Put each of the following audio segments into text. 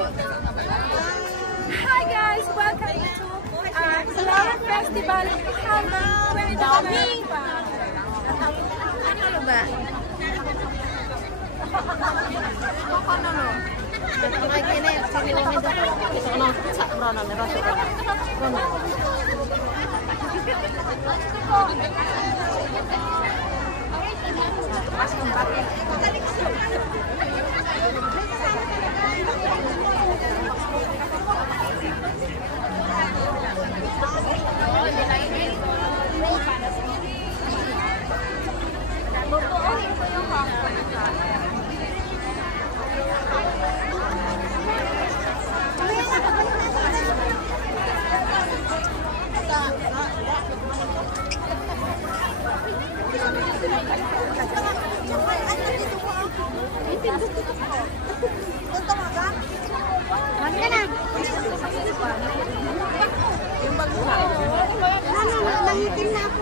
Hi guys, welcome to Flower Festival. Dami! Ano ba? Nangitim na ako.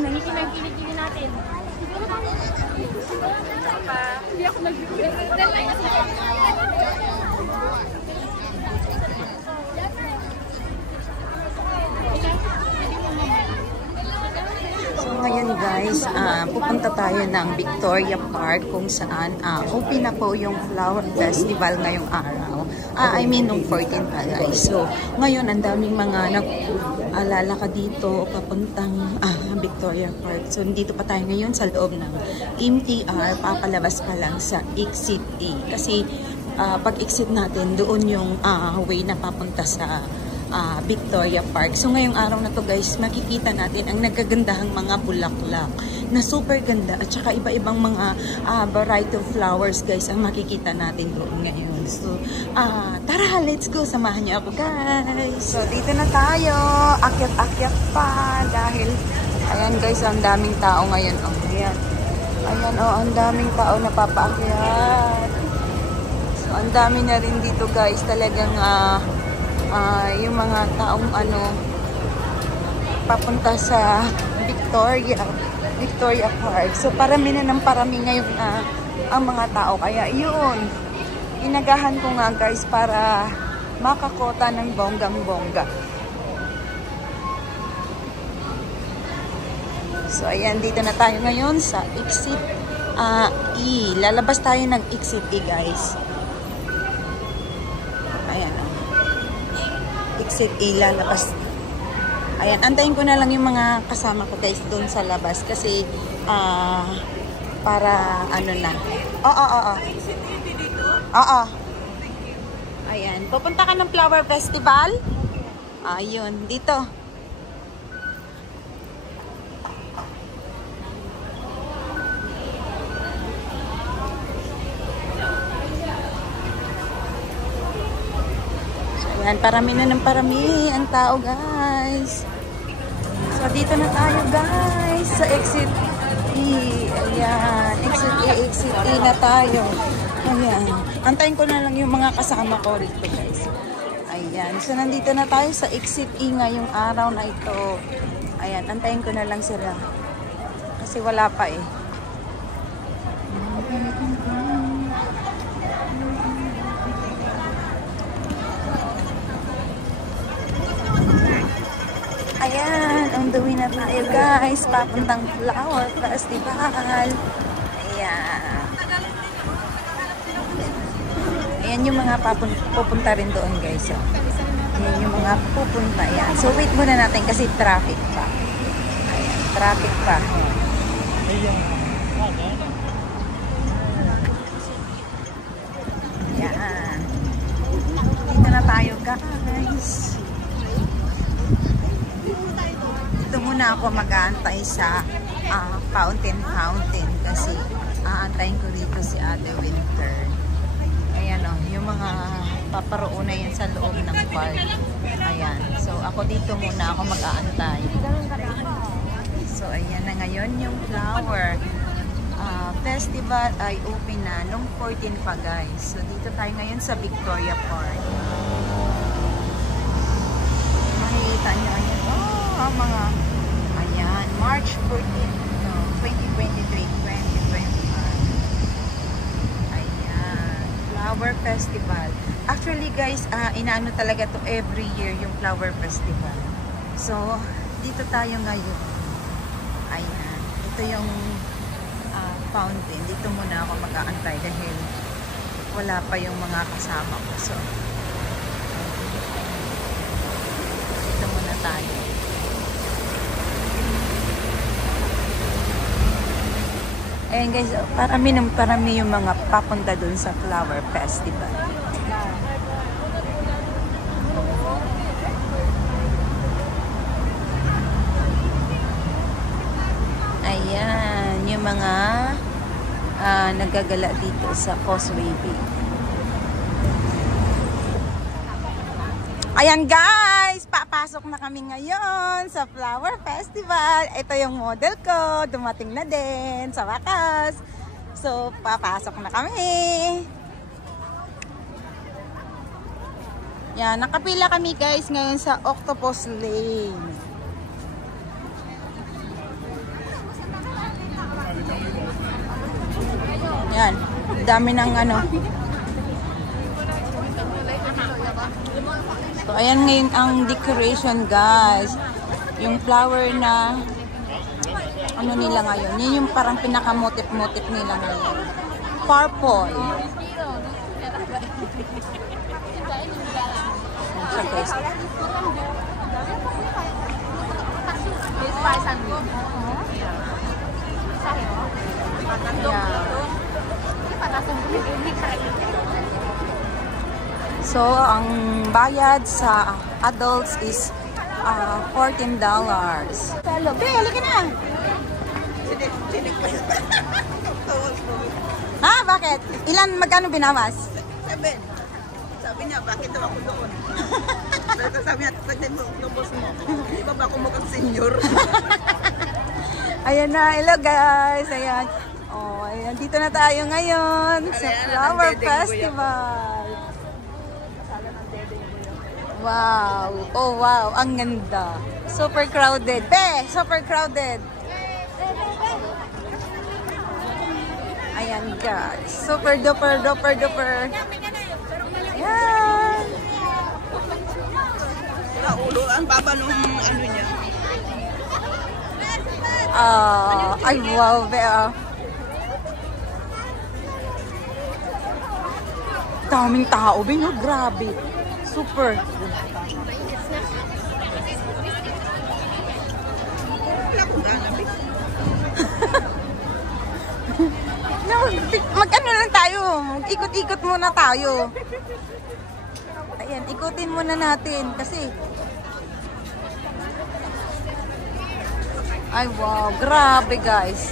Nangitim na yung kilikili natin. Hindi ako nag-video. Ngayon guys, pupunta tayo ng Victoria Park kung saan open na po yung Flower Festival ngayong araw. I mean nung 14 pa guys. So ngayon ang daming mga nag-alalakad dito papuntang Victoria Park. So dito pa tayo ngayon sa loob ng MTR. Papalabas pa lang sa exit A. Kasi pag exit natin doon yung way na papunta sa Victoria Park. So ngayong araw na to guys, makikita natin ang nagagandahang mga bulaklak na super ganda at saka iba-ibang mga variety of flowers guys ang makikita natin doon ngayon. So tara, let's go, samahan niyo ako guys. So dito na tayo, akyat-akyat pa dahil ayan guys, ang daming tao ngayon. Ayan, ang daming tao na papaakyat. So ang dami na rin dito guys, talagang yung mga taong papunta sa Victoria Park. So parami na ng parami ngayon ang mga tao. Kaya yun, inagahan ko nga guys para makakota ng bonggang-bongga. So ayan, dito na tayo ngayon sa exit E. Lalabas tayo ng exit E guys. Ayan. Exit A, lalabas. Ayan, antayin ko na lang yung mga kasama ko guys doon sa labas kasi para ano na. Oo. Ayan, pupunta ka ng Flower Festival? Ayun, dito. Ayan, parami na ng parami ang tao guys. So dito na tayo guys sa exit E. Ayan, exit E na tayo. Ayan, antayin ko na lang yung mga kasama ko rito guys. Ayan, so nandito na tayo sa exit E ngayong araw na ito. Ayan, antayin ko na lang sila kasi wala pa eh. Ayan, on the way na tayo guys, papuntang Flower Festival. Ayan. Ayan yung mga pupunta rin doon guys. Ayan yung mga pupunta. Ayan. So wait muna natin kasi traffic pa. Ayan, traffic pa. Ayan. Dito na tayo guys. Dito muna ako mag-aantay sa fountain kasi aantayin ko dito si Ate Winter. Ayan o, yung mga paparoon na yan sa loob ng park. Ayan, so ako dito muna ako mag-aantay. So ayan na ngayon yung Flower Festival ay open na nung 14 pa guys. So dito tayo ngayon sa Victoria Park. Makikita nyo ayan. Mga ayan, March 14, 2023, 2025. Ayan, Flower Festival. Actually guys, inaano talaga to every year yung Flower Festival. So, dito tayo ngayon. Ayan. Ito yung fountain. Dito muna ako mag-aantay dahil wala pa yung mga kasama ko. So, dito muna tayo. Ayan guys, parami yung mga papunta dun sa Flower Festival. Ayan, yung mga nagagala dito sa Causeway Bay. Ayan guys, papasok na kami ngayon sa Flower Festival. Ito yung model ko, dumating na din sa wakas. So, papasok na kami. Yan, nakapila kami guys ngayon sa Octopus Lane. Yan, dami ng ano. So, ayan ngayon ang decoration guys. Yung flower na ano nila ngayon. Yun yung parang pinaka-motif-motif nila ngayon. Purple. So, guys. So, ang bayad sa adults is $14. Hello, Be, halika na! Ha? Bakit? Magkano binawas? 7. Sabi niya, bakit daw ako doon? Sabi niya, tagdan mo yung boss mo. Di ba ako mukhang senior? Ayan na, hello guys! Ayan. Oh, ayan. Dito na tayo ngayon sa Flower Festival. Wow! Oh wow! Ang ganda! Super crowded! Be! Super crowded! Ayan guys! Super duper duper duper! Ayan! Naulo, ang baba nung ano niya. Ay wow! Be! Daming tao! Be! No? Grabe! Super! Mag-ano lang tayo. Mag-ikot-ikot muna tayo. Ayan, ikutin muna natin kasi ay wow, grabe guys.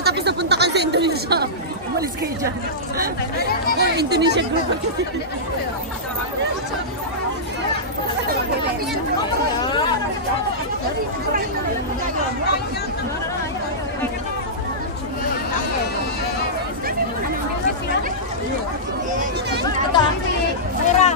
Tapos napunta kayo sa Indonesia. Umalis kayo dyan. Indonesia group. Ito, Mira.